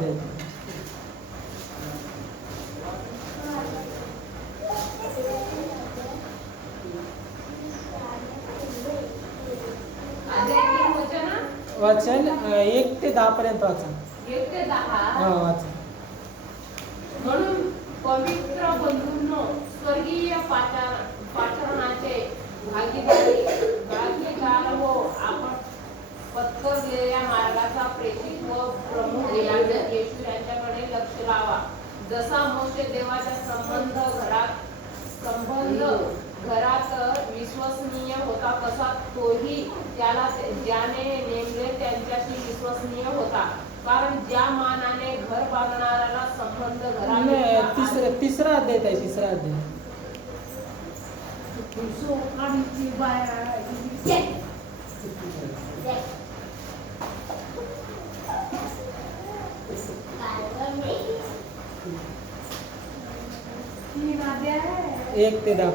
दे. वाचन 1 ते 10 पर्यंत वाचा. 1 ते 10 वाचा. म्हणून पवित्र बंधूंनो, स्वर्गीय पाचारणाचे भागीदार हो. आपण पत्करलेल्या मार्गाचा प्रेषित व प्रमुख येशू यांच्याकडे लक्ष लावा. जसा मोशे देवाच्या संबंध घरात विश्वसनीय होता, तसा तोही त्याला ज्याने नेमले त्यांच्याशी विश्वसनीय होता. कारण ज्या मानाने घर बांधणाऱ्याला संबंध घरात तिसरा अध्याय आहे. तिसरा अध्याय एक ते 10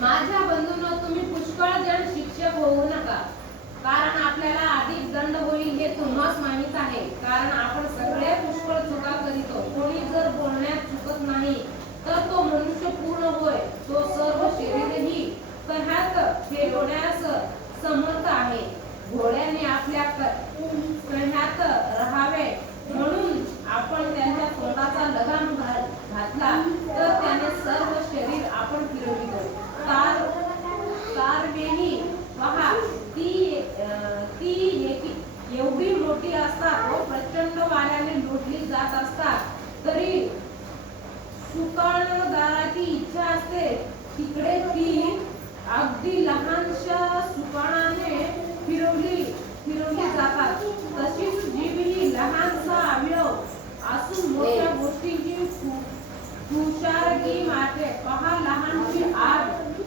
माझ्या बंधूंनो, तुम्ही पुष्कळ जण शिक्षक होऊ नका, कारण आपल्याला अधिक दंड होईल हे तुम्हास माहित आहे. कारण आपण सगळे पुष्कळ चुका करीतो. कोणी जर बोलण्यात चुकत नाही तर तो मनुष्य पूर्ण होय, तो सर्व शरीरही कह्यात ठेवण्यास समर्थ आहे. घोड्याने आपल्या कह्यात राहावे म्हणून आपण त्यांच्या तोंडाचा लगाम घातला तर त्याने सर्व शरीर आपण फिरवितो. कारवेही पहा, ती एवढी मोठी असतात व प्रचंड वाऱ्याने लुटली जात असतात, तरी सुकाणदाराची इच्छा असते तिकडे ती अगदी लहानशा सुकाणाने फिरवली जातात. तशीच जीभ ही लहानसा अवयव असून मोठ्या गोष्टींची हुशारगी मारते. पहा, लहानशी आग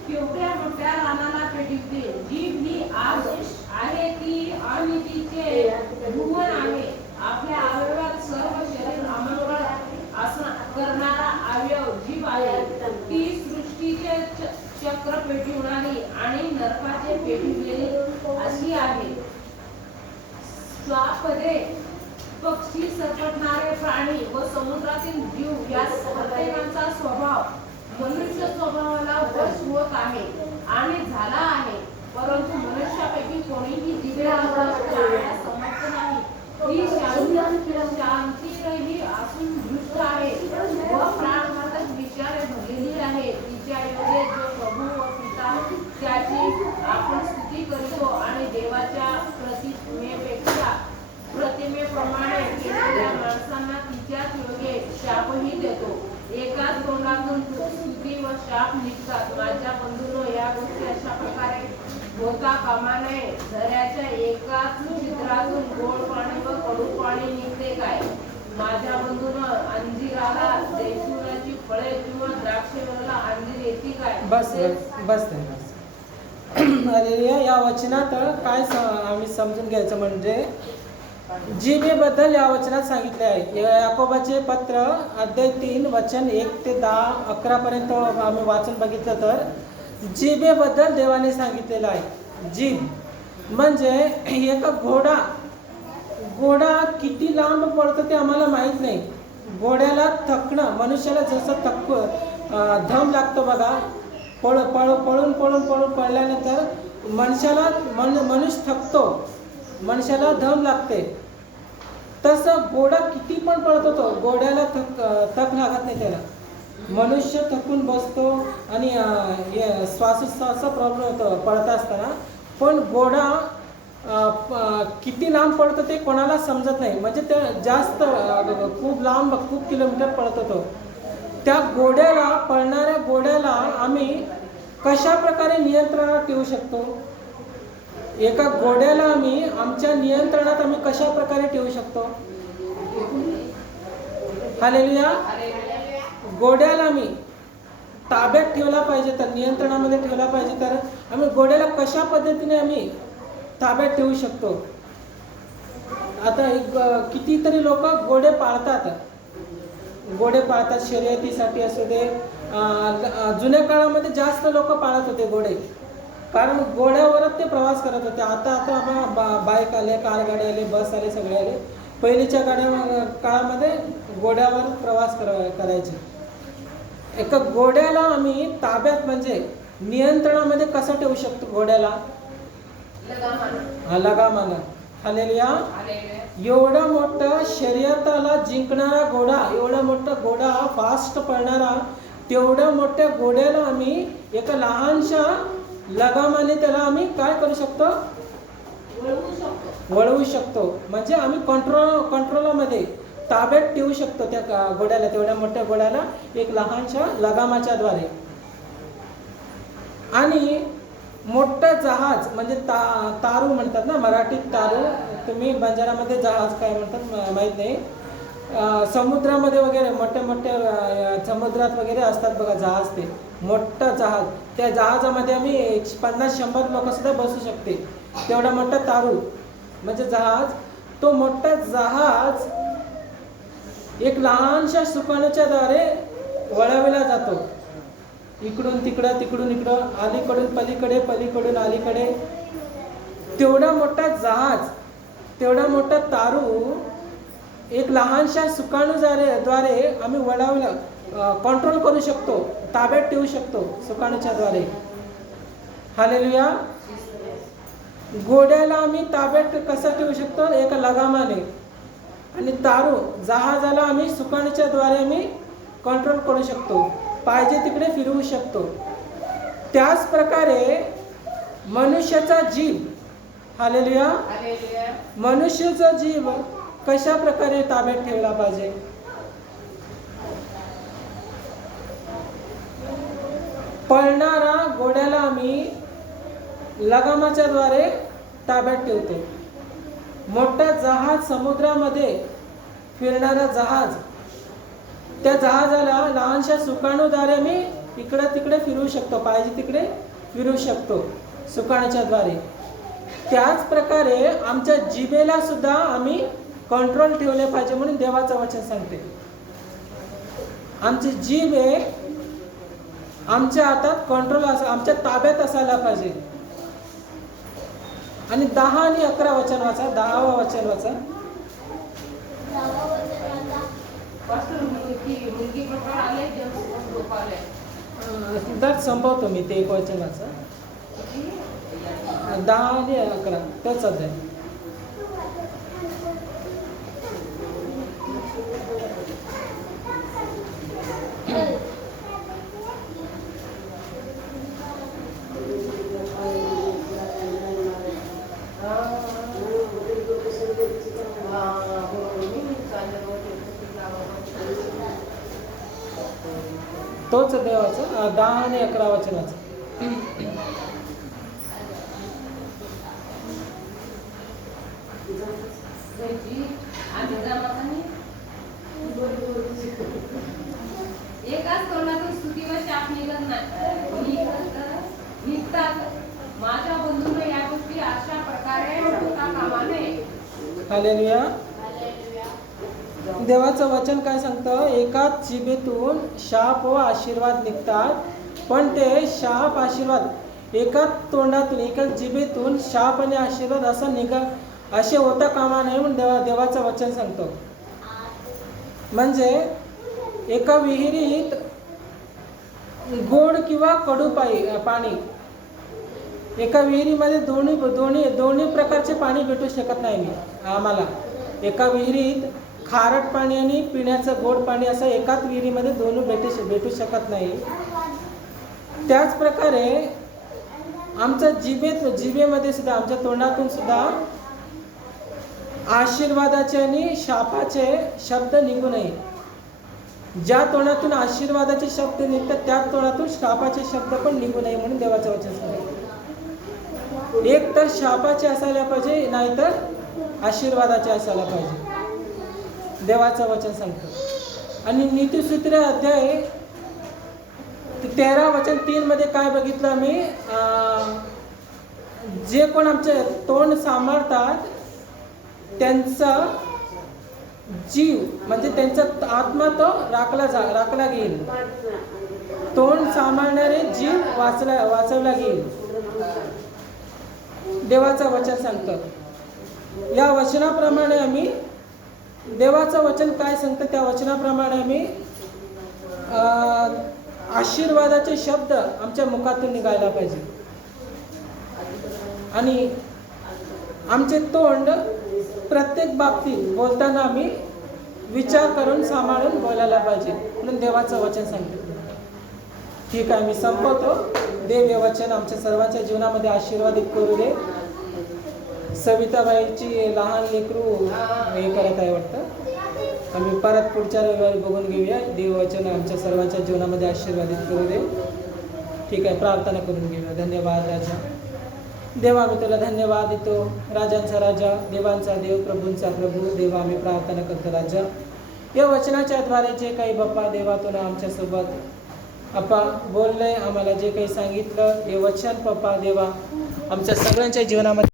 केवढ्या मोठ्या रानाला पेटविते. जीभ ही आग आहे, ती अनितीचे भुवन आहे. आपल्या अवयवात सर्व शरीर अमंगळ करणारा अवयव जीभ आहे. ती सृष्टीचे चक्र पेटविणारी आणि नरकाचे पेटविलेली अशी आहे. श्वापदे, पक्षी, सरपटणारे प्राणी व समुद्रातील जीव या प्रत्येकाचा स्वभाव मनुष्य स्वभावाला वश होत आहे आणि झाला आहे. परंतु मनुष्यापैकी कोणीही जिभेला टाळण्यास समर्थ नाही. ती शांतीरहित असून दुष्ट आहे व प्राणघातक विषयाने भरलेली आहे. तिच्या योगे जो प्रभू व पिता त्याची आपण स्तुती करीतो आणि देवाच्या प्रतिमेप्रमाणे केलेल्या माणसांना तिच्याच योगे शापही देतो. एकाच तोंडातून स्तुती व शाप निघतात. माझ्या बंधूंनो, या गोष्टी अशा प्रकारे होता कामा नये. झऱ्याच्या एकाच छिद्रातून गोड पाणी व कडू पाणी निघते काय? माझ्या बंधूंनो, अंजिराला जैतुनाची फळे किंवा द्राक्षेवरला अंजीर येते काय? बस. या वचनात काय आम्ही समजून घ्यायचं म्हणजे जिभेबद्दल या वचनात सांगितले आहे. याकोबाचे पत्र अध्याय 3 वचन 1 ते 10 11 पर्यंत आम्ही वाचून बघितलं तर जिभेबद्दल देवाने सांगितलेलं आहे. जीभ म्हणजे एक घोडा किती लांब पळतो ते आम्हाला माहीत नाही. घोड्याला थकणं, मनुष्याला जसं दम लागतो बघा, पळून पळल्यानंतर मनुष्य थकतो, मनुष्याला दम लागते. तसं घोडा किती पण पळत होतो, घोड्याला थक लागत नाही. त्याला मनुष्य थकून बसतो आणि श्वासोच्छ्वासाचा प्रॉब्लेम होतो पळत असताना. पण घोडा किती लांब पळतो ते कोणाला समजत नाही. म्हणजे ते जास्त खूप लांब, खूप किलोमीटर पळत होतो. त्या पळणाऱ्या घोड्याला आम्ही कशा प्रकारे नियंत्रणात ठेवू शकतो? एका घोड्याला आम्ही आमच्या नियंत्रणात आम्ही कशा प्रकारे ठेवू शकतो? हालेलुया. घोड्याला आम्ही ताब्यात ठेवला पाहिजे, तर नियंत्रणामध्ये ठेवला पाहिजे, तर आम्ही घोड्याला कशा पद्धतीने आम्ही ताब्यात ठेवू शकतो? आता कितीतरी लोक घोडे पाळतात, शर्यतीसाठी असू दे. जुन्या काळामध्ये जास्त लोक पाळत होते घोडे. कारण घोड्यावरच ते प्रवास करत होते. आता आता बाईक आले, कार गाडी आले, बस आले, सगळे आले. पहिलीच्या काळामध्ये घोड्यावर प्रवास करायचे. एका घोड्याला आम्ही ताब्यात म्हणजे नियंत्रणामध्ये कसं ठेवू शकतो घोड्याला? लगामानं. हालेलुया. एवढा मोठा शर्यताला जिंकणारा घोडा, एवढा मोठा घोडा, फास्ट पळणारा, तेवढ्या मोठ्या घोड्याला आम्ही एका लहानशा लगामाने त्याला आम्ही काय करू शकतो? वळवू शकतो. म्हणजे आम्ही कंट्रोलमध्ये ताब्यात ठेवू शकतो त्या घोड्याला, तेवढ्या मोठ्या घोड्याला एक लहानशा लगामाच्या द्वारे. आणि मोठं जहाज म्हणजे तारू म्हणतात ना मराठीत, तारू. तुम्ही बंजारामध्ये जहाज काय म्हणतात माहीत नाही. समुद्रामध्ये वगैरे मोठ्या समुद्रात वगैरे असतात बघा जहाज, ते मोठं जहाज. त्या जहाजामध्ये आम्ही 50-100 लोक सुद्धा बसू शकते. तेवढा मोठा तारू म्हणजे जहाज. तो मोठा जहाज एक लहानशा सुकाणूच्या द्वारे वळवला जातो. इकडून तिकडं, तिकडून इकडं, अलीकडून पलीकडे, पलीकडून अलीकडे. तेवढा मोठा जहाज, तेवढा मोठा तारू एक लहानशा सुकाणूद्वारे आम्ही वळवलं, कंट्रोल करू शकतो, ताब्यात ठेवू शकतो सुकाणूच्या द्वारे. हालेलुया. घोड्याला आम्ही ताब्यात कसं ठेवू शकतो? एका लगामाने. आणि तारू जहाजाला आम्ही सुकाणूच्या द्वारे आम्ही कंट्रोल करू शकतो, पाहिजे तिकडे फिरवू शकतो. त्याच प्रकारे मनुष्याचा जीव, हालेलुया, मनुष्याचा जीव कशा प्रकारे ताब्यात ठेवला पाहिजे? पळणारा घोड्याला आम्ही लगामाच्या द्वारे ताब्यात ठेवतो. मोठा जहाज, समुद्रामध्ये फिरणारा जहाज, त्या जहाजाला लहानशा सुकाणूद्वारे मी इकडे तिकडे फिरवू शकतो, पाहिजे तिकडे फिरवू शकतो सुकाणूच्या द्वारे. त्याच प्रकारे आमच्या जिभेला सुद्धा आम्ही कंट्रोल ठेवले पाहिजे म्हणून देवाचं वचन सांगते. आमची जीभ आहे आमच्या हातात कंट्रोल आमच्या ताब्यात असायला पाहिजे. आणि 10 आणि 11 वचन वाचा. 10वा वचन वाचा. संपवतो मी ते एक वचन वाचा. 10 आणि 11 तोच अध्याय. तोच देवाचा 10 आणि 11 वचनाचा. एकाच तोंडातून स्तुती व शाप निघतात. माझ्या बंधूंनो, या गोष्टी अशा प्रकारे होता कामा नये. हालेलुया. देवाचं वचन काय सांगतं? एकाच जिभेतून शाप व आशीर्वाद निघतात, पण ते शाप आशीर्वाद एकाच तोंडातून, एकाच जिभेतून शाप आणि आशीर्वाद असे होता कामा नये म्हणून देवाचं वचन सांगतो. म्हणजे एका विहिरीत गोड किंवा कडू पाणी, एका विहिरीमध्ये दोन्ही प्रकारचे पाणी भेटू शकत नाही आम्हाला. एका विहिरीत खारट पाणी आणि पिण्याचं गोड पाणी असं एकाच विहिरीमध्ये दोन्ही भेटू शकत नाही. त्याच प्रकारे आमच्या जिभेमध्ये सुद्धा, आमच्या तोंडातून सुद्धा आशीर्वादाचे आणि शापाचे शब्द निघू नये. ज्या तोंडातून आशीर्वादाचे शब्द निघतात त्याच तोंडातून शापाचे शब्द पण निघू नये म्हणून देवाचं वचन सांगतो. एक तर शापाचे असायला पाहिजे, नाहीतर आशीर्वादाचे असायला पाहिजे, देवाचं वचन सांगतं. आणि नीतिसूत्र अध्याय 13 वचन 3 मध्ये काय बघितलं आम्ही? जे कोण आमचे तोंड सांभाळतात त्यांचा जीव म्हणजे त्यांचा आत्मा तो राखला घेईल. तोंड सांभाळणारे जीव वाचवला घेईल. देवाचं वचन सांगतं. या वचनाप्रमाणे आम्ही देवाचं वचन काय सांगतं त्या वचनाप्रमाणे आम्ही आशीर्वादाचे शब्द आमच्या मुखातून निघायला पाहिजे. आणि आमचे तोंड प्रत्येक बाबतीत बोलताना आम्ही विचार करून सांभाळून बोलायला पाहिजे म्हणून देवाचं वचन सांगतो. ठीक आहे, मी संपवतो. देव हे वचन आमच्या सर्वांच्या जीवनामध्ये आशीर्वादित करू दे. सविताबाईची लहान लेकरू हे करत आहे वाटतं. आम्ही परत पुढच्या रविवारी बघून घेऊया. देव वचन आमच्या सर्वांच्या जीवनामध्ये आशीर्वादित करू दे. ठीक आहे, प्रार्थना करून घेऊया. धन्यवाद राजा. देवा आम्ही तुला धन्यवाद देतो. राजांचा राजा, देवांचा देव, प्रभूंचा प्रभू. देवा आम्ही प्रार्थना करतो राजा. या वचनाच्या द्वारे जे काही बाप्पा देवातून आमच्यासोबत अप्पा बोललंय, आम्हाला जे काही सांगितलं हे वचन पप्पा देवा आमच्या सगळ्यांच्या जीवनामध्ये